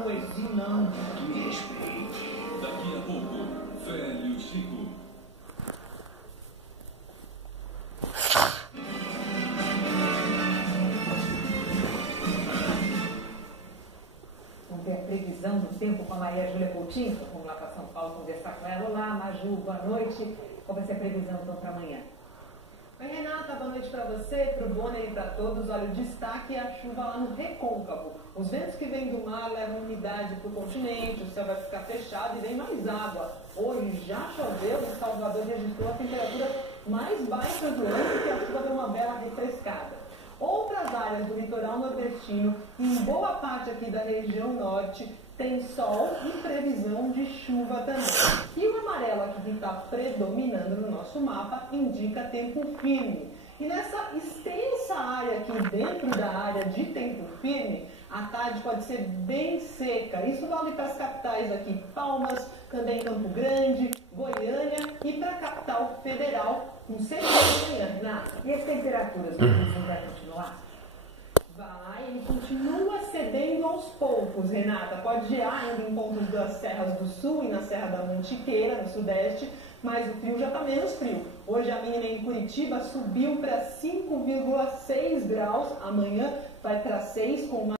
noite, não. Me respeite. Daqui a pouco, velho Chico. Vamos ver a previsão do tempo com a Maria Júlia Coutinho. Vamos lá para São Paulo conversar com ela. Olá, Maju, boa noite. Qual vai ser a previsão então para amanhã? Oi, Renata, boa noite para você, para o Bonner e para todos. Olha, o destaque é a chuva lá no Recôncavo. Os ventos que vêm do mar levam umidade para o continente, o céu vai ficar fechado e vem mais água. Hoje já choveu, o Salvador registrou a temperatura mais baixa do ano, porque a chuva deu uma bela refrescada. Outras áreas do litoral nordestino, em boa parte aqui da região norte, tem sol e previsão de chuva também. E o amarelo aqui que está predominando no nosso mapa indica tempo firme. E nessa extensa área aqui dentro da área de tempo firme, a tarde pode ser bem seca. Isso vale para as capitais aqui, Palmas, também Campo Grande, Goiânia e para a capital federal, com certeza. E as temperaturas, o vai continuar? Vai, ele continua cedendo aos poucos, Renata. Pode gear ainda em pontos das serras do sul e na Serra da Mantiqueira, no sudeste, mas o frio já está menos frio. Hoje a mínima em Curitiba subiu para 5,6 graus, amanhã vai para 6 com uma